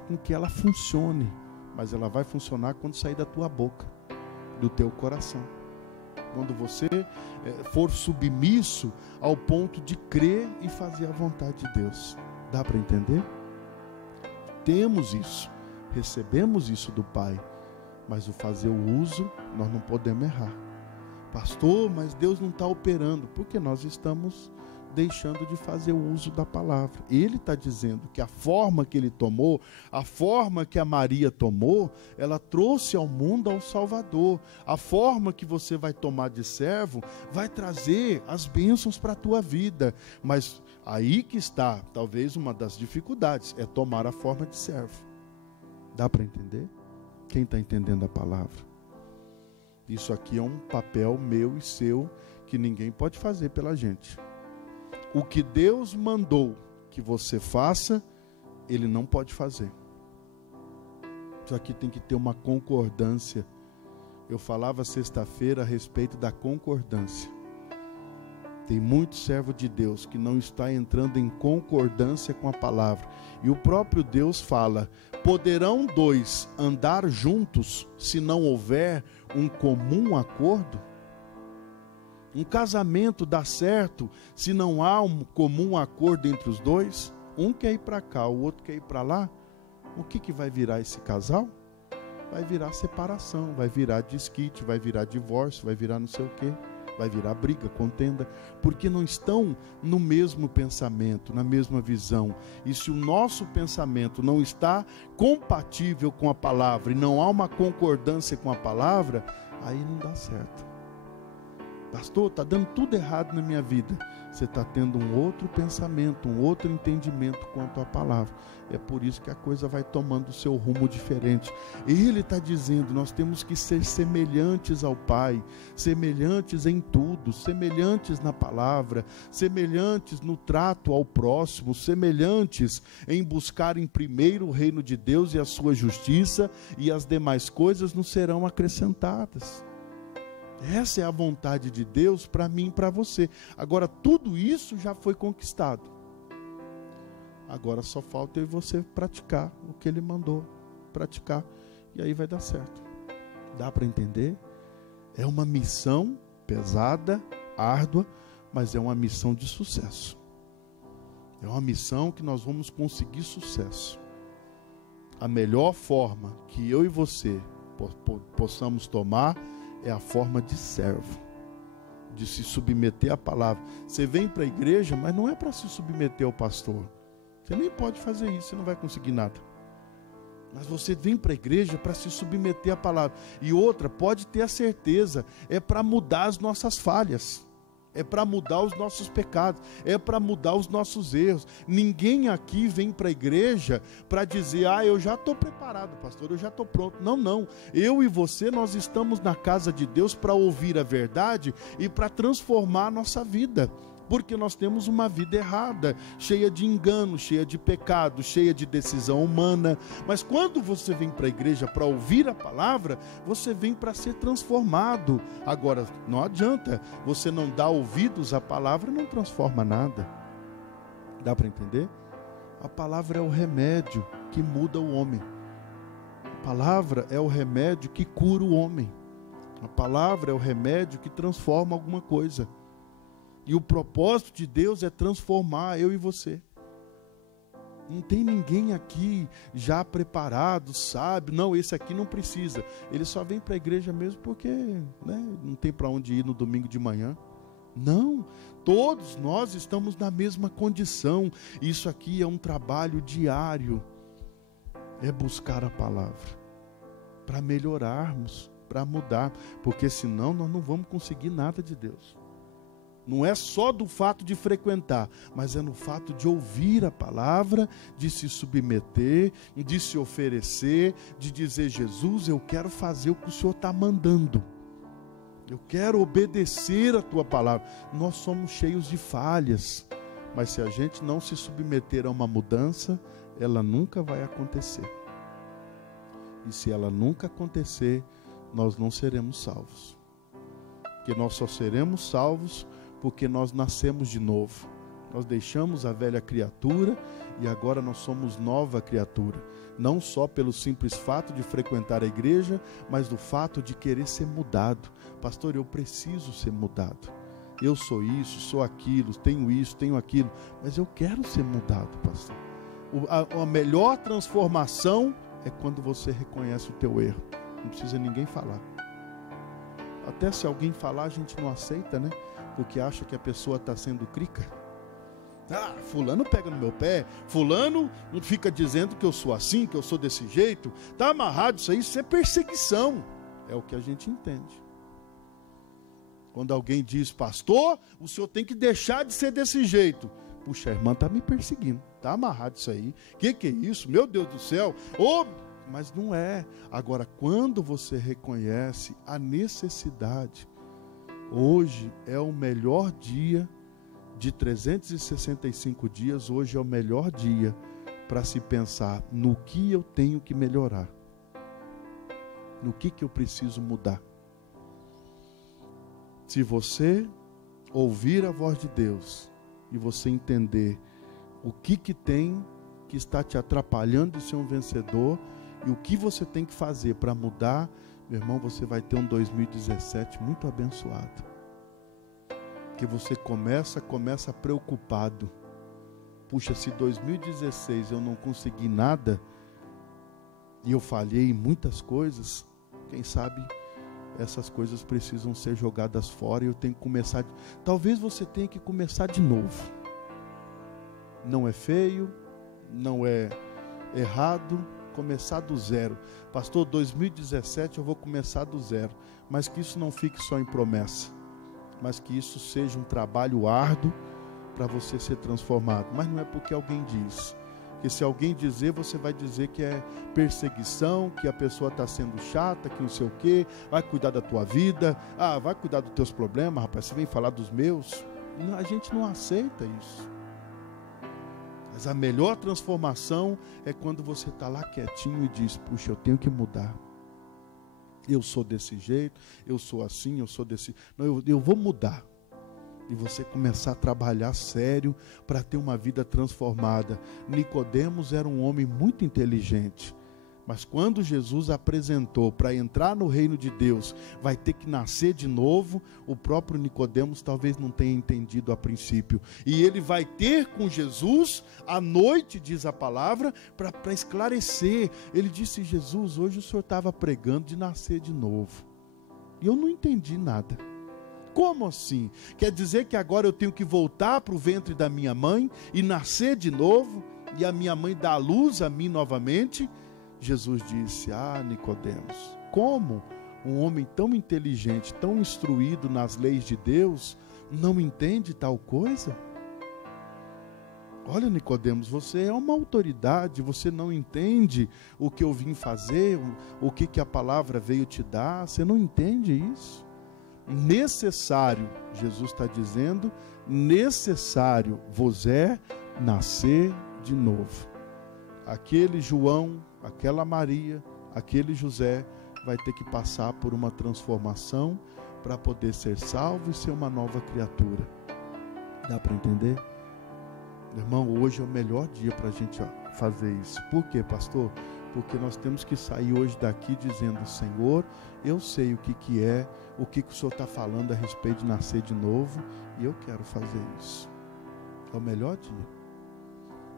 com que ela funcione, mas ela vai funcionar quando sair da tua boca, do teu coração. Quando você for submisso ao ponto de crer e fazer a vontade de Deus. Dá para entender? Temos isso, recebemos isso do Pai, mas o fazer o uso, nós não podemos errar. Pastor, mas Deus não está operando, porque nós estamos deixando de fazer o uso da palavra. Ele está dizendo que a forma que ele tomou, a forma que a Maria tomou, ela trouxe ao mundo ao Salvador. A forma que você vai tomar de servo vai trazer as bênçãos para a tua vida. Mas aí que está, talvez uma das dificuldades, é tomar a forma de servo. Dá para entender? Quem está entendendo a palavra? Isso aqui é um papel meu e seu que ninguém pode fazer pela gente. O que Deus mandou que você faça, Ele não pode fazer. Isso aqui tem que ter uma concordância. Eu falava sexta-feira a respeito da concordância. Tem muito servo de Deus que não está entrando em concordância com a palavra. E o próprio Deus fala: poderão dois andar juntos se não houver um comum acordo? Um casamento dá certo se não há um comum acordo entre os dois? Um quer ir para cá, o outro quer ir para lá. O que vai virar esse casal? Vai virar separação, vai virar desquite, vai virar divórcio, vai virar não sei o quê. Vai virar briga, contenda, porque não estão no mesmo pensamento, na mesma visão. E se o nosso pensamento não está compatível com a palavra e não há uma concordância com a palavra, aí não dá certo. Pastor, está dando tudo errado na minha vida. Você está tendo um outro pensamento, um outro entendimento quanto à palavra. É por isso que a coisa vai tomando o seu rumo diferente. Ele está dizendo, nós temos que ser semelhantes ao Pai, semelhantes em tudo, semelhantes na palavra, semelhantes no trato ao próximo, semelhantes em buscar em primeiro o reino de Deus e a sua justiça, e as demais coisas nos serão acrescentadas. Essa é a vontade de Deus para mim e para você. Agora, tudo isso já foi conquistado. Agora só falta eu e você praticar o que Ele mandou praticar. E aí vai dar certo. Dá para entender? É uma missão pesada, árdua, mas é uma missão de sucesso. É uma missão que nós vamos conseguir sucesso. A melhor forma que eu e você possamos tomar é a forma de servo, de se submeter à palavra. Você vem para a igreja, mas não é para se submeter ao pastor. Você nem pode fazer isso, você não vai conseguir nada. Mas você vem para a igreja para se submeter à palavra. E outra, pode ter a certeza, é para mudar as nossas falhas. É para mudar os nossos pecados, é para mudar os nossos erros. Ninguém aqui vem para a igreja para dizer, eu já estou preparado, pastor, eu já estou pronto. Não, não. Eu e você, nós estamos na casa de Deus para ouvir a verdade e para transformar a nossa vida. Porque nós temos uma vida errada, cheia de engano, cheia de pecado, cheia de decisão humana. Mas quando você vem para a igreja para ouvir a palavra, você vem para ser transformado. Agora, não adianta, você não dá ouvidos à palavra, não transforma nada. Dá para entender? A palavra é o remédio que muda o homem. A palavra é o remédio que cura o homem. A palavra é o remédio que transforma alguma coisa. E o propósito de Deus é transformar eu e você. Não tem ninguém aqui já preparado, sabe? Não, esse aqui não precisa. Ele só vem para a igreja mesmo porque não tem para onde ir no domingo de manhã. Não, todos nós estamos na mesma condição. Isso aqui é um trabalho diário. É buscar a palavra para melhorarmos, para mudar. Porque senão nós não vamos conseguir nada de Deus. Não é só do fato de frequentar, mas é no fato de ouvir a palavra, de se submeter, de se oferecer, de dizer, Jesus, eu quero fazer o que o Senhor está mandando. Eu quero obedecer a tua palavra. Nós somos cheios de falhas, mas se a gente não se submeter a uma mudança, ela nunca vai acontecer. E se ela nunca acontecer, nós não seremos salvos. Porque nós só seremos salvos porque nós nascemos de novo. Nós deixamos a velha criatura e agora nós somos nova criatura. Não só pelo simples fato de frequentar a igreja, mas do fato de querer ser mudado. Pastor, eu preciso ser mudado. Eu sou isso, sou aquilo, tenho isso, tenho aquilo. Mas eu quero ser mudado, pastor. A melhor transformação é quando você reconhece o teu erro. Não precisa ninguém falar. Até se alguém falar, a gente não aceita, né? Porque acha que a pessoa está sendo crica. Fulano pega no meu pé, fulano fica dizendo que eu sou assim, que eu sou desse jeito. Está amarrado isso é perseguição. É o que a gente entende. Quando alguém diz, pastor, o senhor tem que deixar de ser desse jeito. Puxa, a irmã está me perseguindo. Está amarrado isso aí. Que é isso? Meu Deus do céu. Mas não é. Agora, quando você reconhece a necessidade, hoje é o melhor dia de 365 dias, hoje é o melhor dia para se pensar no que eu tenho que melhorar, no que eu preciso mudar. Se você ouvir a voz de Deus e você entender o que tem que está te atrapalhando de ser um vencedor e o que você tem que fazer para mudar, meu irmão, você vai ter um 2017 muito abençoado. Que você começa preocupado. Puxa, se 2016 eu não consegui nada e eu falhei em muitas coisas, quem sabe essas coisas precisam ser jogadas fora e eu tenho que começar. Talvez você tenha que começar de novo. Não é feio, não é errado começar do zero. Pastor, 2017 eu vou começar do zero. Mas que isso não fique só em promessa, mas que isso seja um trabalho árduo para você ser transformado. Mas não é porque alguém diz. Porque se alguém dizer, você vai dizer que é perseguição, que a pessoa está sendo chata, que não sei o quê, vai cuidar da tua vida, vai cuidar dos teus problemas, rapaz, você vem falar dos meus. A gente não aceita isso. Mas a melhor transformação é quando você está lá quietinho e diz, puxa, eu tenho que mudar. Eu sou desse jeito, eu sou assim, eu sou desse... Não, eu vou mudar. e você começar a trabalhar sério para ter uma vida transformada. Nicodemos era um homem muito inteligente, mas quando Jesus apresentou para entrar no reino de Deus, vai ter que nascer de novo, o próprio Nicodemos talvez não tenha entendido a princípio. E ele vai ter com Jesus à noite, diz a palavra, para esclarecer. Ele disse: Jesus, hoje o senhor estava pregando de nascer de novo. E eu não entendi nada. Como assim? Quer dizer que agora eu tenho que voltar para o ventre da minha mãe e nascer de novo? E a minha mãe dá luz a mim novamente? Jesus disse: ah, Nicodemos, como um homem tão inteligente, tão instruído nas leis de Deus, não entende tal coisa? Olha, Nicodemos, você é uma autoridade, você não entende o que eu vim fazer, o que a palavra veio te dar, você não entende isso? Necessário, Jesus está dizendo, necessário vos é nascer de novo. Aquele João, aquela Maria, aquele José vai ter que passar por uma transformação para poder ser salvo e ser uma nova criatura. Dá para entender? Irmão, hoje é o melhor dia para a gente fazer isso. Por quê, pastor? Porque nós temos que sair hoje daqui dizendo: Senhor, eu sei o que é, o que o Senhor está falando a respeito de nascer de novo, e eu quero fazer isso. É o melhor dia.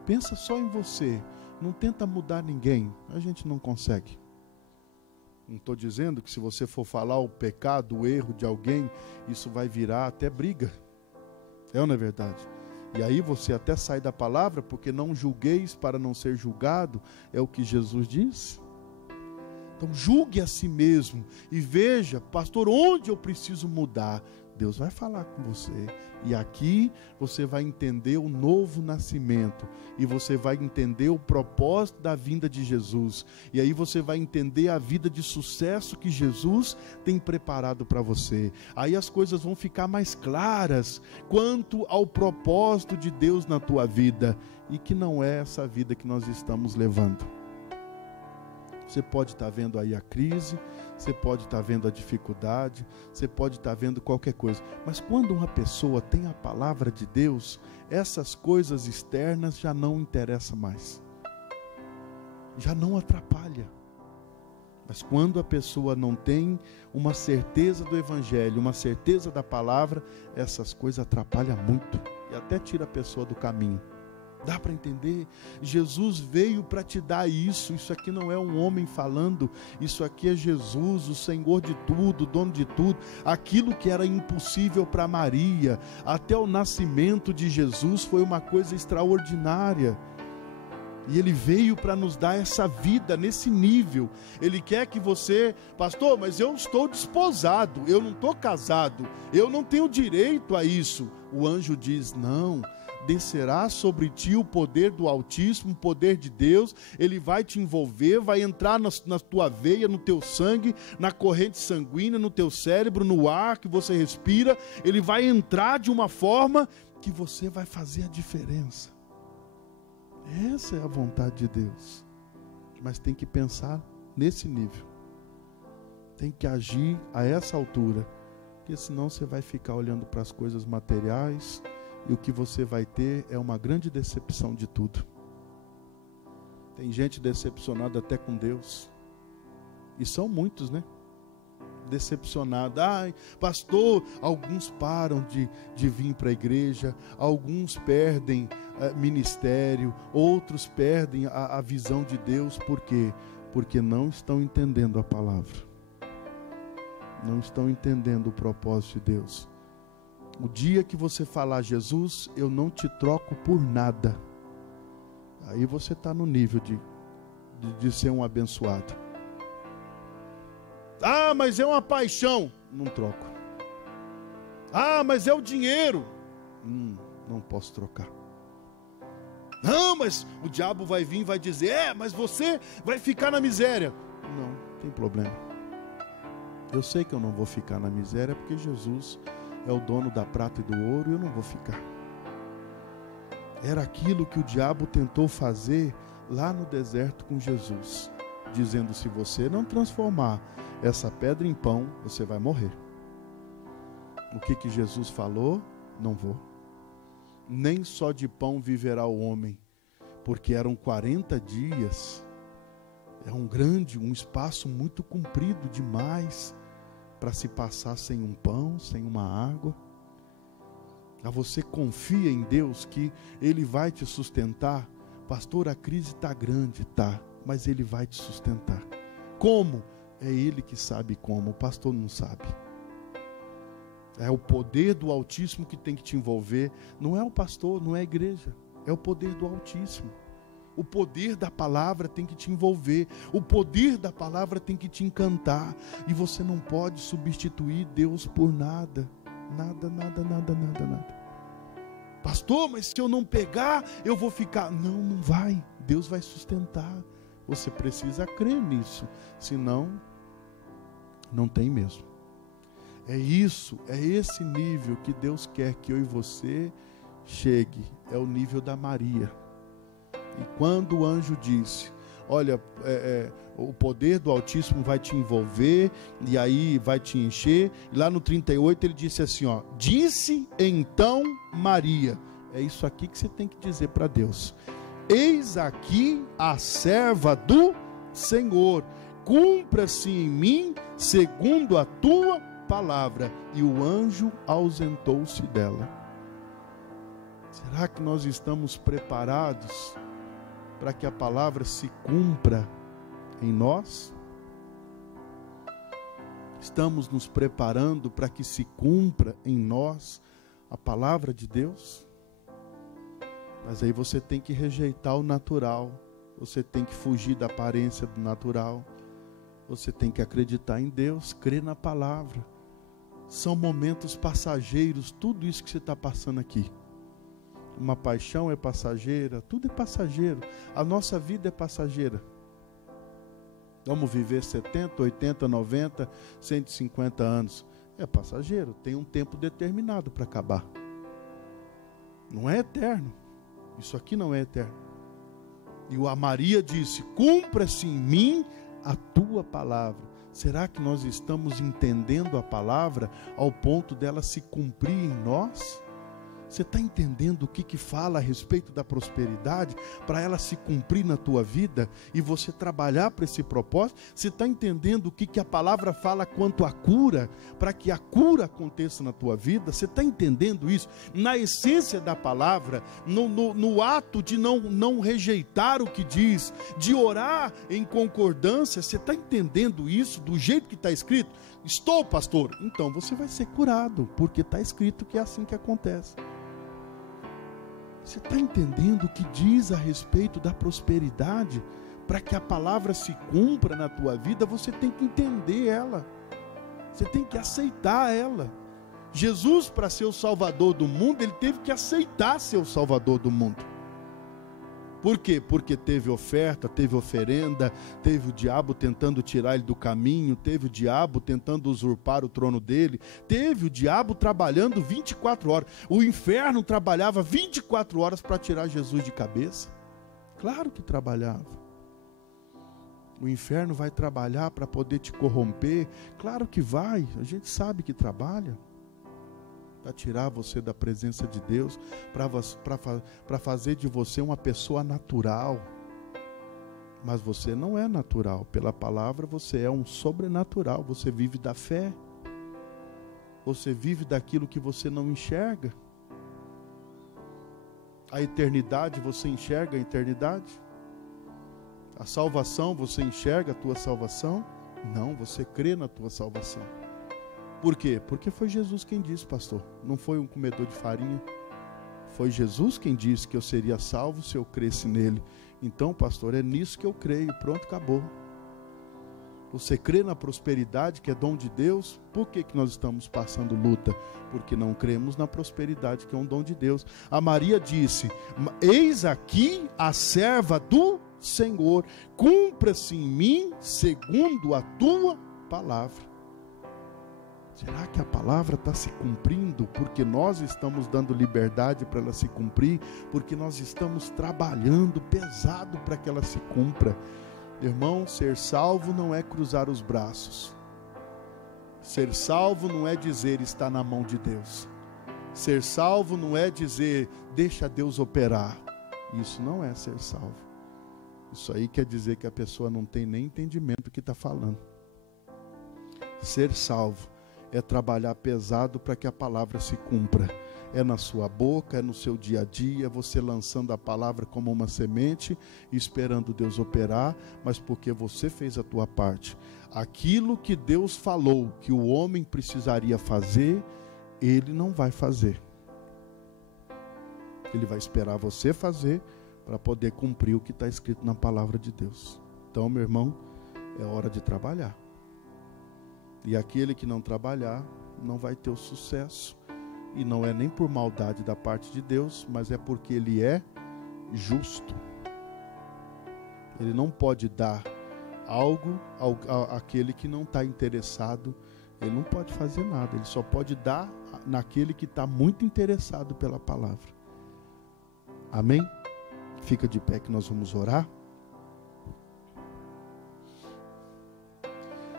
Pensa só em você, não tenta mudar ninguém, a gente não consegue. Não estou dizendo que se você for falar o pecado, o erro de alguém, isso vai virar até briga. É ou não é verdade? E aí você até sai da palavra, porque não julgueis para não ser julgado, é o que Jesus diz. Então julgue a si mesmo e veja: pastor, onde eu preciso mudar? Deus vai falar com você. E aqui você vai entender o novo nascimento. E você vai entender o propósito da vinda de Jesus. E aí você vai entender a vida de sucesso que Jesus tem preparado para você. Aí as coisas vão ficar mais claras quanto ao propósito de Deus na tua vida. E que não é essa vida que nós estamos levando. Você pode estar vendo aí a crise, você pode estar vendo a dificuldade, você pode estar vendo qualquer coisa. Mas quando uma pessoa tem a palavra de Deus, essas coisas externas já não interessam mais. Já não atrapalha. Mas quando a pessoa não tem uma certeza do Evangelho, uma certeza da palavra, essas coisas atrapalham muito e até tira a pessoa do caminho. Dá para entender? Jesus veio para te dar isso. Isso aqui não é um homem falando. Isso aqui é Jesus, o Senhor de tudo, dono de tudo. Aquilo que era impossível para Maria, até o nascimento de Jesus, foi uma coisa extraordinária. E Ele veio para nos dar essa vida nesse nível. Ele quer que você: pastor, mas eu estou desposado, eu não estou casado, eu não tenho direito a isso. O anjo diz: não. Descerá sobre ti o poder do Altíssimo, o poder de Deus. Ele vai te envolver, vai entrar na tua veia, no teu sangue, na corrente sanguínea, no teu cérebro, no ar que você respira. Ele vai entrar de uma forma que você vai fazer a diferença. Essa é a vontade de Deus. Mas tem que pensar nesse nível. Tem que agir a essa altura, porque senão você vai ficar olhando para as coisas materiais. E o que você vai ter é uma grande decepção de tudo. Tem gente decepcionada até com Deus. E são muitos, né? Decepcionados. Ai, pastor, alguns param de vir para a igreja. Alguns perdem ministério. Outros perdem a visão de Deus. Por quê? Porque não estão entendendo a palavra. Não estão entendendo o propósito de Deus. O dia que você falar: Jesus, eu não te troco por nada, aí você está no nível de ser um abençoado. Ah, mas é uma paixão. Não troco. Ah, mas é o dinheiro. Não posso trocar. Não, mas o diabo vai vir e vai dizer: mas você vai ficar na miséria. Não tem problema. Eu sei que eu não vou ficar na miséria, porque Jesus é o dono da prata e do ouro, e eu não vou ficar. Era aquilo que o diabo tentou fazer lá no deserto com Jesus, dizendo: se você não transformar essa pedra em pão, você vai morrer. O que Jesus falou? Não vou. Nem só de pão viverá o homem, porque eram 40 dias. É um espaço muito comprido demais para se passar sem um pão, sem uma água. Você confia em Deus que Ele vai te sustentar? Pastor, a crise está grande, tá, mas Ele vai te sustentar. Como? É Ele que sabe como, o pastor não sabe. É o poder do Altíssimo que tem que te envolver. Não é o pastor, não é a igreja, é o poder do Altíssimo. O poder da palavra tem que te envolver. O poder da palavra tem que te encantar. E você não pode substituir Deus por nada. Nada. Pastor, mas se eu não pegar, eu vou ficar... Não vai. Deus vai sustentar. Você precisa crer nisso. Senão, não tem mesmo. É isso, é esse nível que Deus quer que eu e você chegue. É o nível da Maria. E quando o anjo disse, olha, o poder do Altíssimo vai te envolver, e aí vai te encher, e lá no 38 ele disse assim, ó, disse então Maria. É isso aqui que você tem que dizer para Deus. Eis aqui a serva do Senhor, cumpra-se em mim segundo a tua palavra. E o anjo ausentou-se dela. Será que nós estamos preparados para que a palavra se cumpra em nós? Estamos nos preparando para que se cumpra em nós a palavra de Deus? Mas aí você tem que rejeitar o natural, você tem que fugir da aparência do natural, você tem que acreditar em Deus, crer na palavra. São momentos passageiros, tudo isso que você está passando aqui. Uma paixão é passageira, tudo é passageiro. A nossa vida é passageira. Vamos viver 70, 80, 90, 150 anos. É passageiro, tem um tempo determinado para acabar. Não é eterno. Isso aqui não é eterno. E a Maria disse, cumpra-se em mim a tua palavra. Será que nós estamos entendendo a palavra ao ponto dela se cumprir em nós? Você está entendendo o que fala a respeito da prosperidade para ela se cumprir na tua vida e você trabalhar para esse propósito? Você está entendendo o que a palavra fala quanto à cura, para que a cura aconteça na tua vida? Você está entendendo isso? Na essência da palavra, no ato de não rejeitar o que diz, de orar em concordância, você está entendendo isso do jeito que está escrito? Estou, pastor. Então você vai ser curado, porque está escrito que é assim que acontece. Você está entendendo o que diz a respeito da prosperidade? Para que a palavra se cumpra na tua vida, você tem que entender ela. Você tem que aceitar ela. Jesus, para ser o Salvador do mundo, ele teve que aceitar ser o Salvador do mundo. Por quê? Porque teve oferta, teve oferenda, teve o diabo tentando tirar ele do caminho, teve o diabo tentando usurpar o trono dele, teve o diabo trabalhando 24 horas. O inferno trabalhava 24 horas para tirar Jesus de cabeça. Claro que trabalhava. O inferno vai trabalhar para poder te corromper? Claro que vai, a gente sabe que trabalha. Para tirar você da presença de Deus, para fazer de você uma pessoa natural. Mas você não é natural. Pela palavra você é um sobrenatural. Você vive da fé. Você vive daquilo que você não enxerga. A eternidade, você enxerga a eternidade? A salvação, você enxerga a tua salvação? Não, você crê na tua salvação. Por quê? Porque foi Jesus quem disse, pastor. Não foi um comedor de farinha. Foi Jesus quem disse que eu seria salvo se eu cresce nele. Então, pastor, é nisso que eu creio. Pronto, acabou. Você crê na prosperidade, que é dom de Deus? Por que nós estamos passando luta? Porque não cremos na prosperidade, que é um dom de Deus. A Maria disse, eis aqui a serva do Senhor. Cumpra-se em mim segundo a tua palavra. Será que a palavra está se cumprindo? Porque nós estamos dando liberdade para ela se cumprir? Porque nós estamos trabalhando pesado para que ela se cumpra? Irmão, ser salvo não é cruzar os braços. Ser salvo não é dizer está na mão de Deus. Ser salvo não é dizer, deixa Deus operar. Isso não é ser salvo. Isso aí quer dizer que a pessoa não tem nem entendimento do que está falando. Ser salvo é trabalhar pesado para que a palavra se cumpra. É na sua boca, é no seu dia a dia, você lançando a palavra como uma semente, esperando Deus operar, mas porque você fez a tua parte. Aquilo que Deus falou que o homem precisaria fazer, ele não vai fazer. Ele vai esperar você fazer para poder cumprir o que está escrito na palavra de Deus. Então, meu irmão, é hora de trabalhar. E aquele que não trabalhar não vai ter o sucesso. E não é nem por maldade da parte de Deus, mas é porque Ele é justo. Ele não pode dar algo àquele que não está interessado. Ele não pode fazer nada. Ele só pode dar naquele que está muito interessado pela palavra. Amém? Fica de pé que nós vamos orar.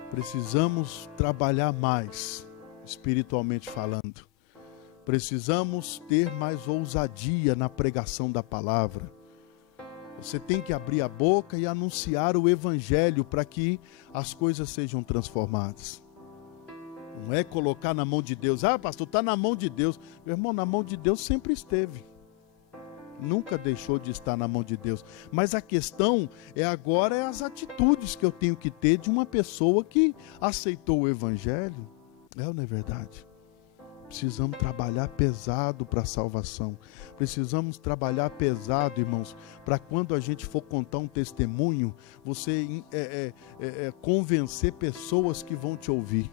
Precisamos trabalhar mais, espiritualmente falando. Precisamos ter mais ousadia na pregação da palavra. Você tem que abrir a boca e anunciar o evangelho para que as coisas sejam transformadas. Não é colocar na mão de Deus. Ah, pastor, está na mão de Deus. Meu irmão, na mão de Deus sempre esteve. Nunca deixou de estar na mão de Deus. Mas a questão agora é as atitudes que eu tenho que ter de uma pessoa que aceitou o evangelho. É ou não é verdade? Precisamos trabalhar pesado para a salvação. Precisamos trabalhar pesado, irmãos, para quando a gente for contar um testemunho, você convencer pessoas que vão te ouvir.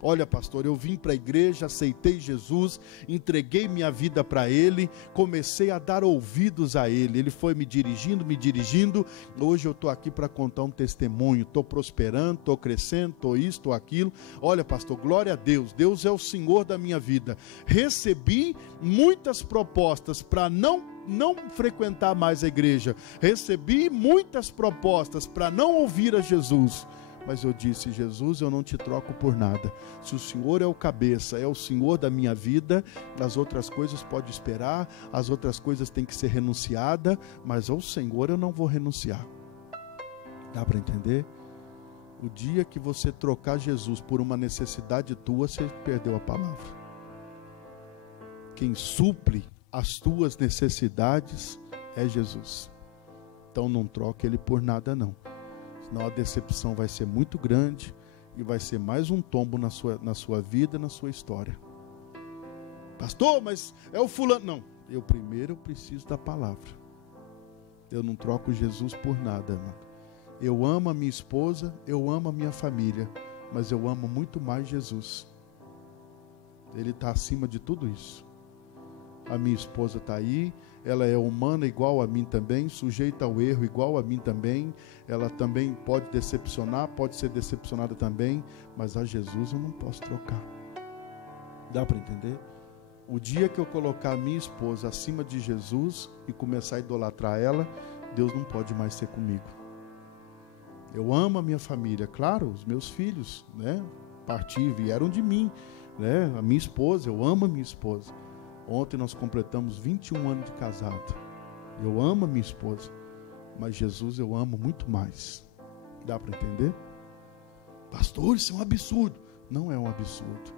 Olha, pastor, eu vim para a igreja, aceitei Jesus, entreguei minha vida para Ele, comecei a dar ouvidos a Ele. Ele foi me dirigindo. Hoje eu estou aqui para contar um testemunho. Estou prosperando, estou crescendo, estou isso, estou aquilo. Olha, pastor, glória a Deus. Deus é o Senhor da minha vida. Recebi muitas propostas para não frequentar mais a igreja. Recebi muitas propostas para não ouvir a Jesus. Mas eu disse, Jesus, eu não te troco por nada. Se o Senhor é o cabeça, é o Senhor da minha vida, as outras coisas podem esperar, as outras coisas têm que ser renunciadas, mas ao Senhor eu não vou renunciar. Dá para entender? O dia que você trocar Jesus por uma necessidade tua, você perdeu a palavra. Quem suple as tuas necessidades é Jesus. Então não troque Ele por nada não. Senão a decepção vai ser muito grande e vai ser mais um tombo na sua vida, na sua história. Pastor, mas é o fulano. Não, eu preciso da palavra. Eu não troco Jesus por nada, mano. Eu amo a minha esposa, eu amo a minha família, mas eu amo muito mais Jesus. Ele está acima de tudo isso. A minha esposa está aí, ela é humana igual a mim também, sujeita ao erro igual a mim também, ela também pode decepcionar, pode ser decepcionada também, mas a Jesus eu não posso trocar. Dá para entender? O dia que eu colocar a minha esposa acima de Jesus e começar a idolatrar ela, Deus não pode mais ser comigo. Eu amo a minha família, claro, os meus filhos, né? Vieram de mim, né? A minha esposa, eu amo a minha esposa. Ontem nós completamos 21 anos de casado. Eu amo a minha esposa, mas Jesus eu amo muito mais. Dá para entender? Pastor, isso é um absurdo. Não é um absurdo.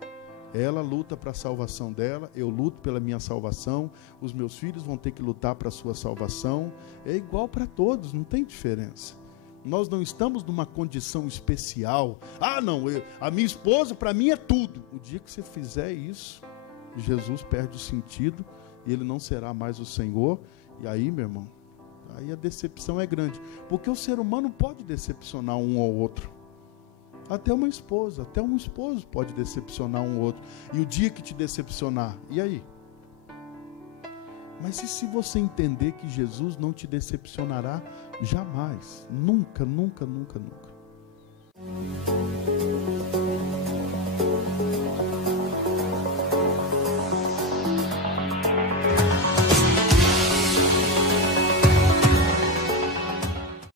Ela luta para a salvação dela, eu luto pela minha salvação, os meus filhos vão ter que lutar para a sua salvação. É igual para todos, não tem diferença. Nós não estamos numa condição especial. Ah, não, a minha esposa para mim é tudo. O dia que você fizer isso, Jesus perde o sentido e Ele não será mais o Senhor. E aí, meu irmão, aí a decepção é grande. Porque o ser humano pode decepcionar um ao outro. Até uma esposa, até um esposo pode decepcionar um ao outro. E o dia que te decepcionar, e aí? Mas e se você entender que Jesus não te decepcionará jamais? Nunca, nunca, nunca, nunca.